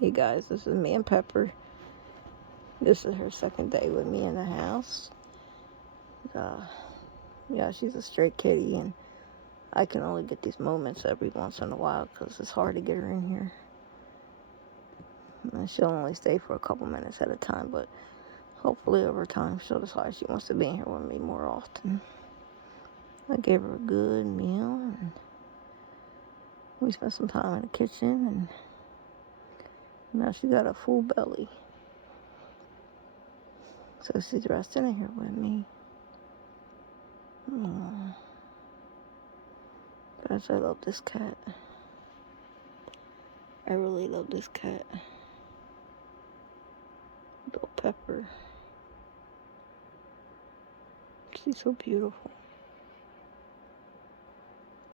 Hey guys, this is me and Pepper. This is her second day with me in the house. Yeah, she's a stray kitty, and I can only get these moments every once in a while because it's hard to get her in here. And she'll only stay for a couple minutes at a time, but hopefully over time she'll decide she wants to be in here with me more often. I gave her a good meal, and we spent some time in the kitchen, and now she got a full belly. So she's resting in here with me. Oh. Guys, I love this cat. I really love this cat. Little Pepper. She's so beautiful.